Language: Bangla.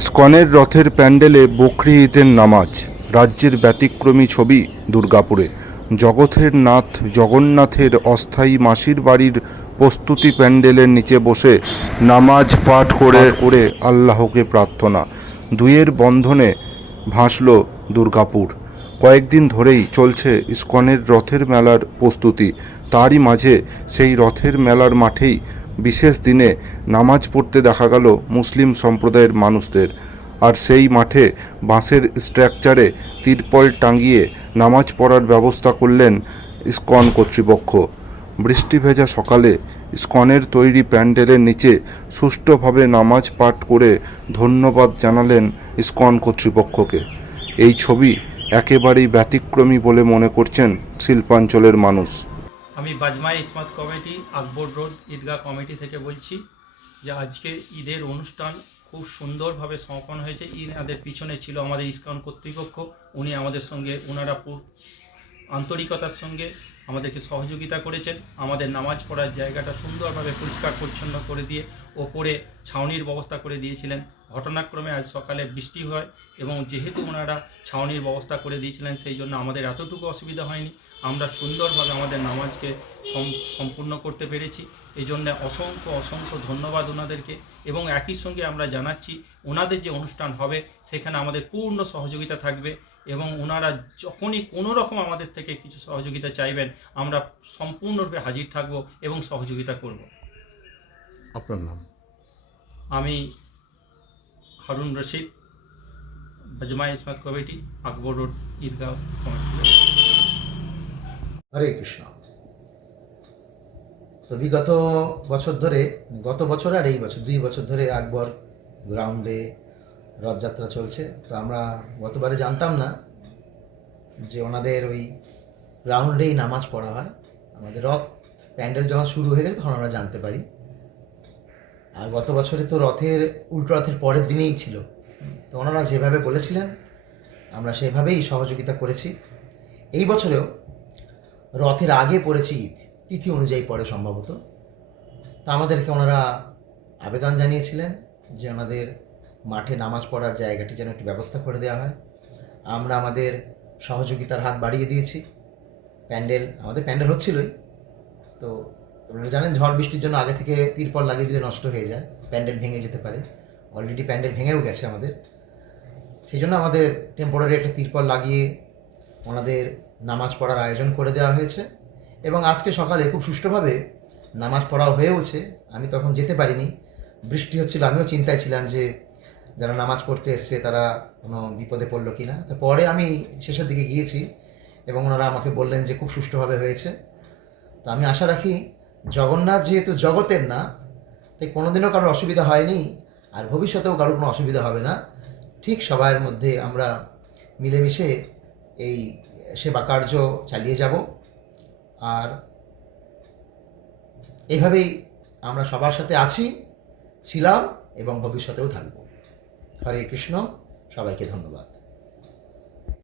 ইস্কনের রথের প্যান্ডেলে বকরি ঈদের নামাজ রাজ্যের ব্যতিক্রমী ছবি দুর্গাপুরে। জগতের নাথ জগন্নাথের অস্থায়ী মাসির বাড়ির প্রস্তুতি প্যান্ডেলের নিচে বসে নামাজ পাঠ করে করে আল্লাহকে প্রার্থনা। দুয়ের বন্ধনে ভাসল দুর্গাপুর। কয়েকদিন ধরেই চলছে ইস্কনের রথের মেলার প্রস্তুতি। তারই মাঝে সেই রথের মেলার মাঠেই বিশেষ দিনে নামাজ পড়তে দেখা গেল মুসলিম সম্প্রদায়ের মানুষদের। আর সেই মাঠে বাঁশের স্ট্রাকচারে তিরপল টাঙিয়ে নামাজ পড়ার ব্যবস্থা করলেন ইস্কন কর্তৃপক্ষ। বৃষ্টি ভেজা সকালে ইস্কনের তৈরি প্যান্ডেলের নিচে সুষ্ঠুভাবে নামাজ পাঠ করে ধন্যবাদ জানালেন ইস্কন কর্তৃপক্ষকে। এই ছবি একেবারেই ব্যতিক্রমী বলে মনে করছেন শিল্পাঞ্চলের মানুষ। আমি Bazmai Ismat committee, Akbar road Eidgah committee থেকে বলছি যে আজকে ঈদের অনুষ্ঠান খুব সুন্দরভাবে সমাপন হয়েছে। ঈদ ঈদের পিছনে ছিল আমাদের ইস্কন কর্তৃপক্ষ, উনি আমাদের সঙ্গে ওনারা আন্তরিকতার সঙ্গে আমাদেরকে সহযোগিতা করেছেন। আমাদের নামাজ পড়ার জায়গাটা সুন্দরভাবে পরিষ্কার, পরিচ্ছন্ন করে দিয়ে ওপরে ছাউনির ব্যবস্থা করে দিয়েছিলেন। ঘটনাক্রমে আজ সকালে বৃষ্টি হয় এবং যেহেতু ওনারা ছাউনির ব্যবস্থা করে দিয়েছিলেন, সেই জন্য আমাদের এতটুকু অসুবিধা হয়নি। আমরা সুন্দরভাবে আমাদের নামাজকে সম্পূর্ণ করতে পেরেছি। এই জন্য অসংখ্য অসংখ্য ধন্যবাদ ওনাদেরকে এবং একই সঙ্গে আমরা জানাচ্ছি, ওনাদের যে অনুষ্ঠান হবে, সেখানে আমাদের পূর্ণ সহযোগিতা থাকবে। এবং ওনারা যখনই কোনো রকম আমাদের থেকে কিছু সহযোগিতা চাইবেন আমরা সম্পূর্ণরূপে হাজির থাকব এবং সহযোগিতা করব। আপনার নাম? আমি Harun Rashid Bazma Ismat committee Akbar road Eidgah committee Hare Krishna. তো বিগত বছর ধরে গত বছর আর এই বছর দুই বছর ধরে আকবর গ্রাউন্ডে রথযাত্রা চলছে। তো আমরা গতবারে জানতাম না যে ওনাদের ওই গ্রাউন্ডেই নামাজ পড়া হয়। আমাদের রথ প্যান্ডেল যখন শুরু হয়ে গেছে তখন আমরা জানতে পারি। আর গত বছরে তো রথের, উল্টো রথের পরের দিনেই ছিল। তো ওনারা যেভাবে বলেছিলেন, আমরা সেভাবেই সহযোগিতা করেছি। এই বছরেও রথের আগে পড়েছি ঈদ। তিথি অনুযায়ী পড়ে সম্ভবত। তা আমাদেরকে ওনারা আবেদন জানিয়েছিলেন যে আমাদের মাঠে নামাজ পড়ার জায়গাটি যেন একটু ব্যবস্থা করে দেওয়া হয়। আমরা আমাদের সহযোগিতার হাত বাড়িয়ে দিয়েছি। প্যান্ডেল, আমাদের প্যান্ডেল হচ্ছিলই। তো আপনারা জানেন, ঝড় বৃষ্টির জন্য আগে থেকে তিরপল লাগিয়ে দিলে নষ্ট হয়ে যায়। প্যান্ডেল ভেঙে যেতে পারে। অলরেডি প্যান্ডেল ভেঙেও গেছে আমাদের। সেই জন্য আমাদের টেম্পোরারি একটা তিরপল লাগিয়ে ওনাদের নামাজ পড়ার আয়োজন করে দেওয়া হয়েছে। এবং আজকে সকালে খুব সুষ্ঠুভাবে নামাজ পড়াও হয়েওছে। আমি তখন যেতে পারিনি। বৃষ্টি হচ্ছিল, আমিও চিন্তায় ছিলাম যে যারা নামাজ পড়তে এসছে, তারা কোনো বিপদে পড়ল কি না তো পরে আমি শেষের দিকে গিয়েছি এবং ওনারা আমাকে বললেন যে খুব সুষ্ঠুভাবে হয়েছে। তো আমি আশা রাখি জগন্নাথ যেহেতু জগতের না, তাই কোনোদিনও কারোর অসুবিধা হয়নি, আর ভবিষ্যতেও কারোর কোনো অসুবিধা হবে না। ঠিক সবার মধ্যে আমরা মিলেমিশে এই সেবা কার্য চালিয়ে যাব। আর এভাবেই আমরা সবার সাথে আছি, ছিলাম এবং ভবিষ্যতেও থাকব। হরে কৃষ্ণ সবাইকে ধন্যবাদ।